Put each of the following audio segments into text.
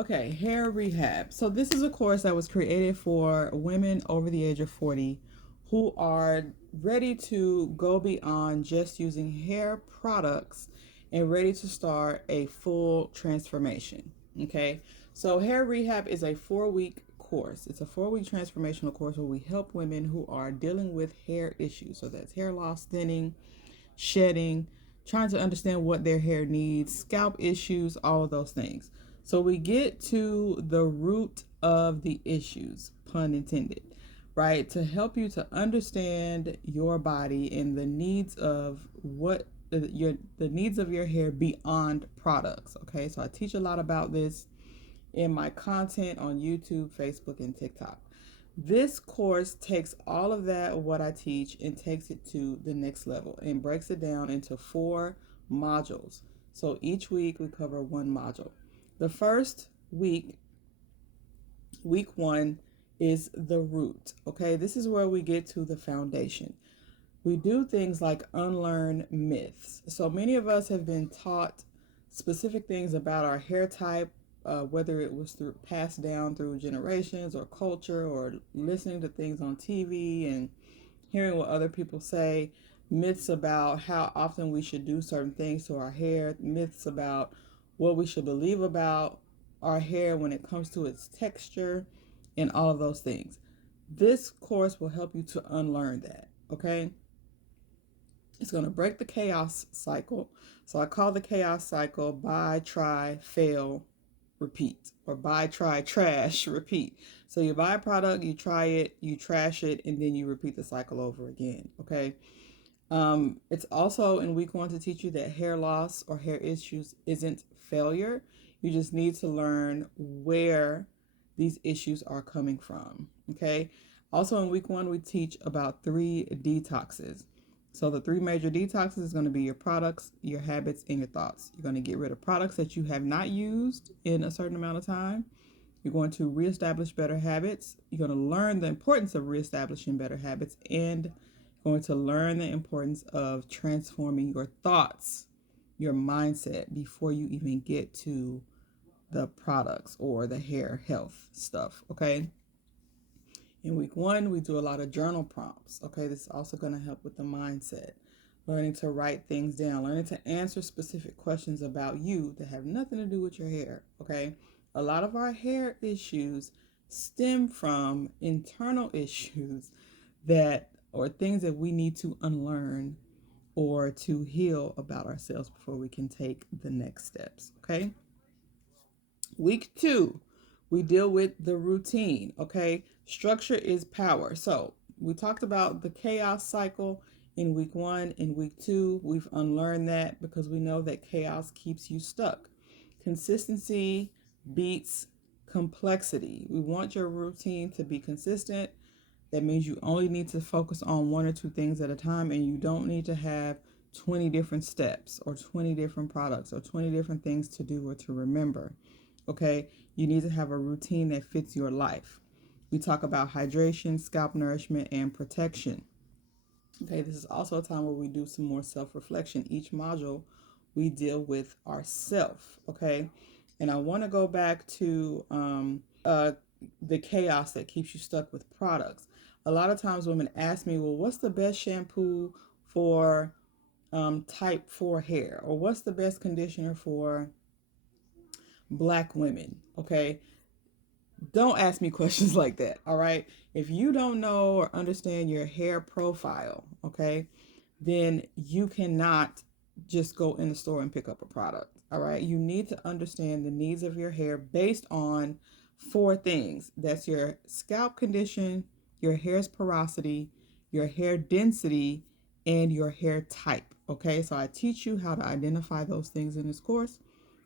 Okay, hair rehab. So this is a course that was created for women over the age of 40 who are ready to go beyond just using hair products and ready to start a full transformation. Okay, so hair rehab is a 4 week course. It's a 4 week transformational course where we help women who are dealing with hair issues. So that's hair loss, thinning, shedding, trying to understand what their hair needs, scalp issues, all of those things. So we get to the root of the issues, pun intended, right? To help you to understand your body and the needs of the needs of your hair beyond products. Okay, so I teach a lot about this in my content on YouTube, Facebook, and TikTok. This course takes all of that, what I teach, and takes it to the next level and breaks it down into 4 modules. So each week we cover one module. The first week, week one, is the root. Okay, this is where we get to the foundation. We do things like unlearn myths. So many of us have been taught specific things about our hair type, whether it was through passed down through generations or culture or listening to things on TV and hearing what other people say, myths about how often we should do certain things to our hair, myths about what we should believe about our hair when it comes to its texture, and all of those things. This course will help you to unlearn that, okay? It's going to break the chaos cycle. So I call the chaos cycle buy, try, fail, repeat, or buy, try, trash, repeat. So you buy a product, you try it, you trash it, and then you repeat the cycle over again. Okay. It's also in week one to teach you that hair loss or hair issues isn't failure. You just need to learn where these issues are coming from. Okay. Also in week one, we teach about 3 detoxes. So the 3 major detoxes is going to be your products, your habits, and your thoughts. You're going to get rid of products that you have not used in a certain amount of time. You're going to reestablish better habits. You're going to learn the importance of reestablishing better habits, and going to learn the importance of transforming your thoughts, your mindset before you even get to the products or the hair health stuff. Okay. In week one, we do a lot of journal prompts. Okay, this is also going to help with the mindset, learning to write things down, learning to answer specific questions about you that have nothing to do with your hair. Okay, a lot of our hair issues stem from internal issues that or things that we need to unlearn or to heal about ourselves before we can take the next steps. Okay. Week two, we deal with the routine. Okay. Structure is power. So we talked about the chaos cycle in week one. In week two, we've unlearned that because we know that chaos keeps you stuck. Consistency beats complexity. We want your routine to be consistent. That means you only need to focus on 1 or 2 things at a time, and you don't need to have 20 different steps or 20 different products or 20 different things to do or to remember. Okay, you need to have a routine that fits your life. We talk about hydration, scalp nourishment, and protection. Okay, this is also a time where we do some more self reflection. Each module, we deal with ourself. Okay, and I want to go back to the chaos that keeps you stuck with products. A lot of times, women ask me, well, what's the best shampoo for type 4 hair? Or what's the best conditioner for black women? Okay, don't ask me questions like that. All right. If you don't know or understand your hair profile, okay, then you cannot just go in the store and pick up a product. All right. You need to understand the needs of your hair based on 4 things. That's your scalp condition, your hair's porosity, your hair density, and your hair type. Okay. So I teach you how to identify those things in this course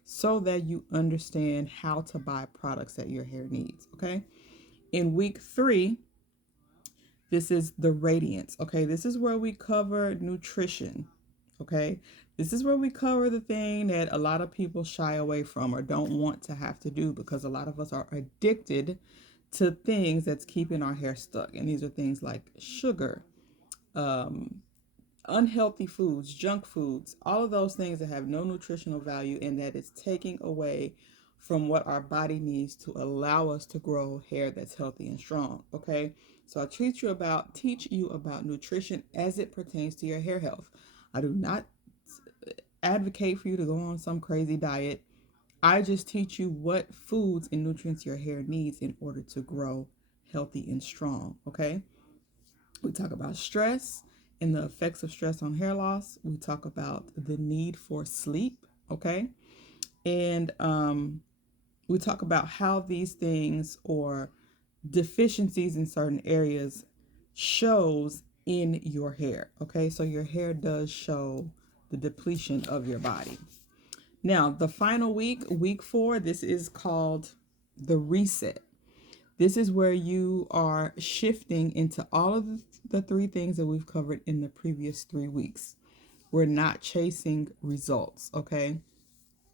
so that you understand how to buy products that your hair needs. Okay. In week three, this is the radiance. Okay. This is where we cover nutrition. Okay. This is where we cover the thing that a lot of people shy away from or don't want to have to do because a lot of us are addicted to things that's keeping our hair stuck. And these are things like sugar, um, unhealthy foods, junk foods, all of those things that have no nutritional value and that is taking away from what our body needs to allow us to grow hair that's healthy and strong. Okay, so I teach you about nutrition as it pertains to your hair health. I do not advocate for you to go on some crazy diet. I just teach you what foods and nutrients your hair needs in order to grow healthy and strong. Okay, we talk about stress and the effects of stress on hair loss. We talk about the need for sleep. Okay, and we talk about how these things or deficiencies in certain areas shows in your hair. Okay, so your hair does show the depletion of your body. Now, the final week, week 4, this is called the reset. This is where you are shifting into all of the 3 things that we've covered in the previous 3 weeks. We're not chasing results, okay?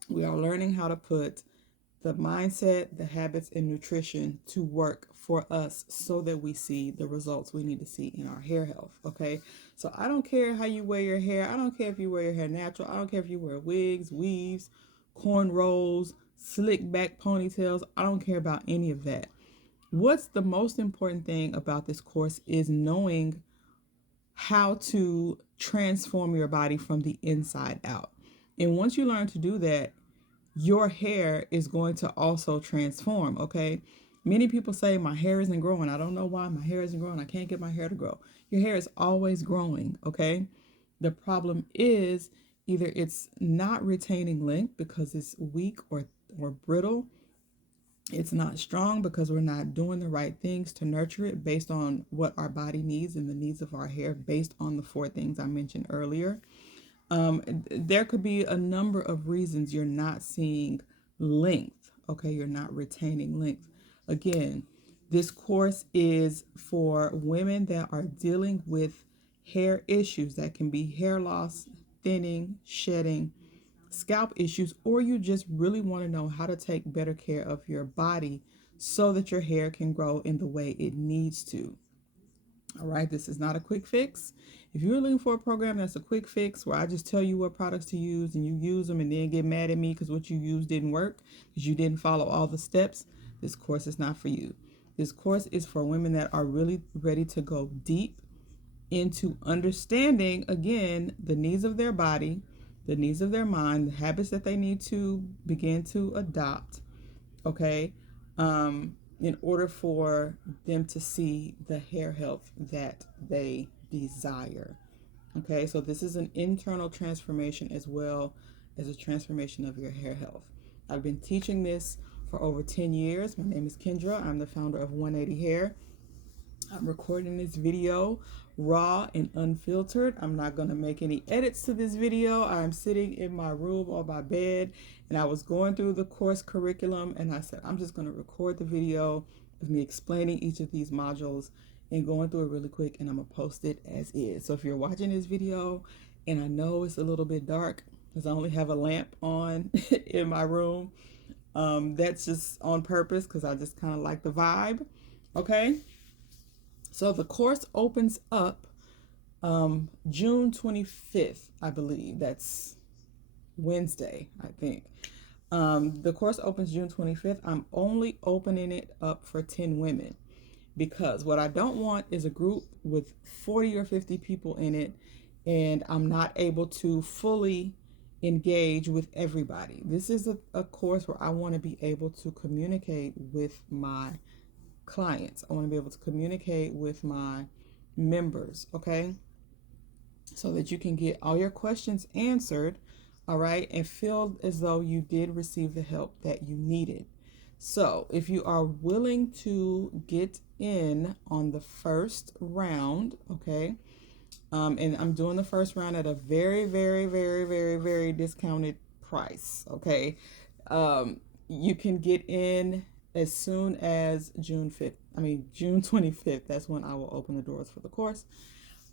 We are learning how to put the mindset, the habits, and nutrition to work for us so that we see the results we need to see in our hair health. Okay. So I don't care how you wear your hair. I don't care if you wear your hair natural. I don't care if you wear wigs, weaves, cornrows, slick back ponytails. I don't care about any of that. What's the most important thing about this course is knowing how to transform your body from the inside out. And once you learn to do that, your hair is going to also transform. Okay, many people say my hair isn't growing. I don't know why my hair isn't growing. I can't get my hair to grow. Your hair is always growing. Okay, the problem is either it's not retaining length because it's weak or brittle. It's not strong because we're not doing the right things to nurture it based on what our body needs and the needs of our hair based on the 4 things I mentioned earlier. There could be a number of reasons you're not seeing length. Okay, you're not retaining length. Again, this course is for women that are dealing with hair issues that can be hair loss, thinning, shedding, scalp issues, or you just really want to know how to take better care of your body so that your hair can grow in the way it needs to. All right, this is not a quick fix. If you're looking for a program that's a quick fix where I just tell you what products to use and you use them and then get mad at me because what you used didn't work because you didn't follow all the steps, this course is not for you. This course is for women that are really ready to go deep into understanding, again, the needs of their body, the needs of their mind, the habits that they need to begin to adopt, okay, in order for them to see the hair health that they desire. Okay, so this is an internal transformation as well as a transformation of your hair health. I've been teaching this for over 10 years. My name is Kendra. I'm the founder of 180 Hair. I'm recording this video raw and unfiltered. I'm not going to make any edits to this video. I'm sitting in my room on my bed and I was going through the course curriculum and I said, I'm just going to record the video of me explaining each of these modules and going through it really quick, and I'm going to post it as is. So if you're watching this video and I know it's a little bit dark because I only have a lamp on in my room, that's just on purpose because I just kind of like the vibe. Okay. So the course opens up June 25th, I believe. That's Wednesday, I think. The course opens June 25th. I'm only opening it up for 10 women because what I don't want is a group with 40 or 50 people in it and I'm not able to fully engage with everybody. This is a course where I want to be able to communicate with my clients. I want to be able to communicate with my members, okay? So that you can get all your questions answered, all right, and feel as though you did receive the help that you needed. So if you are willing to get in on the first round, okay, and I'm doing the first round at a very, very, very, very, very discounted price, okay? You can get in as soon as June 25th. That's when I will open the doors for the course.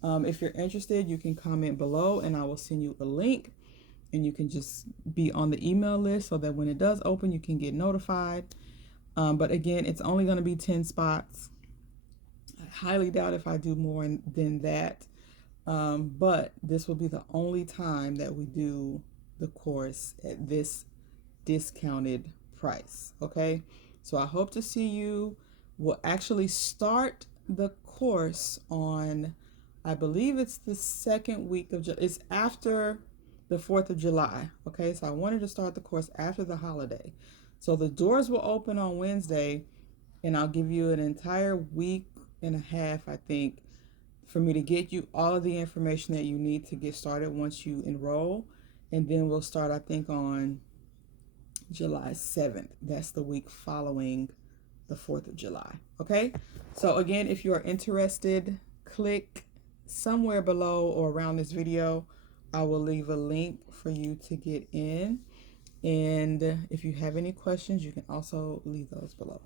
If you're interested, you can comment below and I will send you a link and you can just be on the email list so that when it does open, you can get notified. But again, it's only going to be 10 spots. I highly doubt if I do more than that. But this will be the only time that we do the course at this discounted price. Okay, so I hope to see you. We'll actually start the course on, I believe it's the second week of July. It's after the 4th of July. Okay, so I wanted to start the course after the holiday. So the doors will open on Wednesday, and I'll give you an entire week and a half, I think, for me to get you all of the information that you need to get started once you enroll. And then we'll start, I think, on July 7th. That's the week following the 4th of July. Okay? So again, if you are interested, click somewhere below or around this video. I will leave a link for you to get in. And if you have any questions, you can also leave those below.